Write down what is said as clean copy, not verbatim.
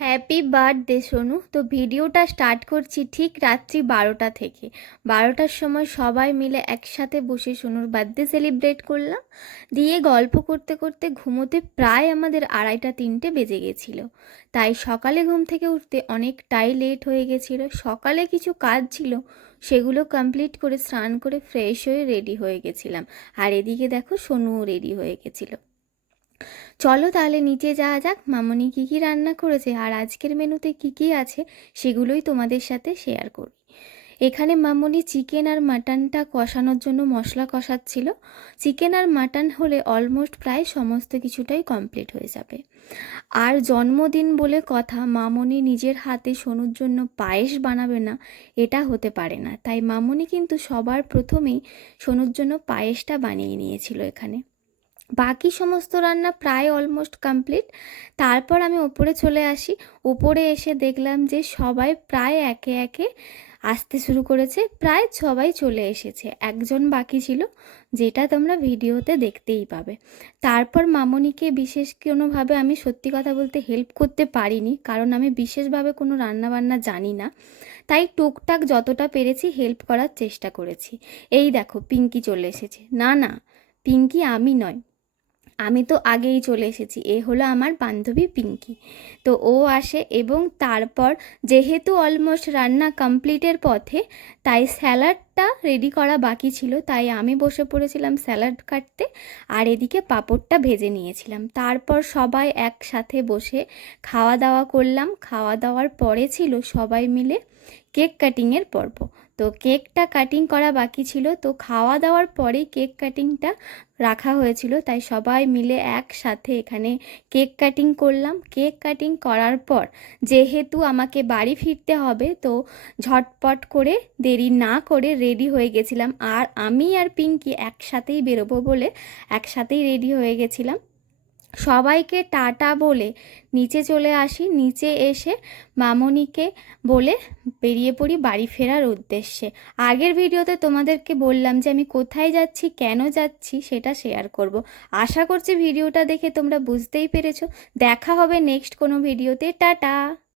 Happy birthday Sonu. তো ভিডিওটা start করছি ঠিক রাত্রি 12টা থেকে। 12টার সময় সবাই মিলে একসাথে বসে সোনুর বার্থডে সেলিব্রেট করলাম। দিয়ে গল্প করতে করতে ঘুমোতে প্রায় আমাদের 2:30-3টে বেজে গেছিলো। তাই সকালে ঘুম থেকে উঠতে অনেকটাই লেট হয়ে গেছিলো। সকালে কিছু কাজ ছিল, সেগুলো কমপ্লিট করে স্নান করে ফ্রেশ হয়ে রেডি হয়ে গেছিলাম। আর এদিকে দেখো সোনুও রেডি হয়ে গেছিলো। চলো তাহলে নিচে যাওয়া যাক, মামনি কী কী রান্না করেছে আর আজকের মেনুতে কী কী আছে সেগুলোই তোমাদের সাথে শেয়ার করি। এখানে মামনি চিকেন আর মাটনটা কষানোর জন্য মশলা কষাচ্ছিল। চিকেন আর মাটন হলে অলমোস্ট প্রায় সমস্ত কিছুটাই কমপ্লিট হয়ে যাবে। আর জন্মদিন বলে কথা, মামনি নিজের হাতে সোনুর জন্য পায়েস বানাবে না এটা হতে পারে না। তাই মামনি কিন্তু সবার প্রথমেই সোনুর জন্য পায়েসটা বানিয়ে নিয়েছিল এখানে। বাকি সমস্ত রান্না প্রায় অলমোস্ট কমপ্লিট। তারপর আমি ওপরে চলে আসি। ওপরে এসে দেখলাম যে সবাই প্রায় একে একে আসতে শুরু করেছে, প্রায় সবাই চলে এসেছে, একজন বাকি ছিল যেটা তোমরা ভিডিওতে দেখতেই পাবে। তারপর মামনিকে বিশেষ কোনোভাবে আমি সত্যি কথা বলতে হেল্প করতে পারিনি, কারণ আমি বিশেষভাবে কোনো রান্নাবান্না জানি না। তাই টুকটাক যতটা পেরেছি হেল্প করার চেষ্টা করেছি। এই দেখো পিঙ্কি চলে এসেছে। না না, পিঙ্কি আমি নয়, আমি তো আগেই চলে এসেছি। এ হলো আমার বান্ধবী পিঙ্কি। তো ও আসে এবং তারপর যেহেতু অলমোস্ট রান্না কমপ্লিটের পথে, তাই স্যালাডটা রেডি করা বাকি ছিল, তাই আমি বসে পড়েছিলাম স্যালাড কাটতে আর এদিকে পাঁপড়টা ভেজে নিয়েছিলাম। তারপর সবাই একসাথে বসে খাওয়া দাওয়া করলাম। খাওয়া দাওয়ার পরে ছিল সবাই মিলে কেক কাটিংয়ের পর্ব। তো কেকটা কাটিং করা বাকি ছিল, তো খাওয়া দাওয়ার পরেই কেক কাটিংটা রাখা হয়েছিল, তাই সবাই মিলে একসাথে এখানে কেক কাটিং করলাম। কেক কাটিং করার পর যেহেতু আমাকে বাড়ি ফিরতে হবে, তো ঝটপট করে দেরি না করে রেডি হয়ে গেছিলাম। আর আমি আর পিঙ্কি একসাথেই বেরোবো বলে একসাথেই রেডি হয়ে গেছিলাম। সবাইকে টাটা বলে নিচে চলে আসি। নিচে এসে মামনিকে বলে বেরিয়ে পড়ি বাড়ি ফেরার উদ্দেশ্যে। আগের ভিডিওতে তোমাদেরকে বললাম যে আমি কোথায় যাচ্ছি, কেন যাচ্ছি সেটা শেয়ার করব। আশা করছি ভিডিওটা দেখে তোমরা বুঝতেই পেরেছো। দেখা হবে নেক্সট কোনো ভিডিওতে। টাটা।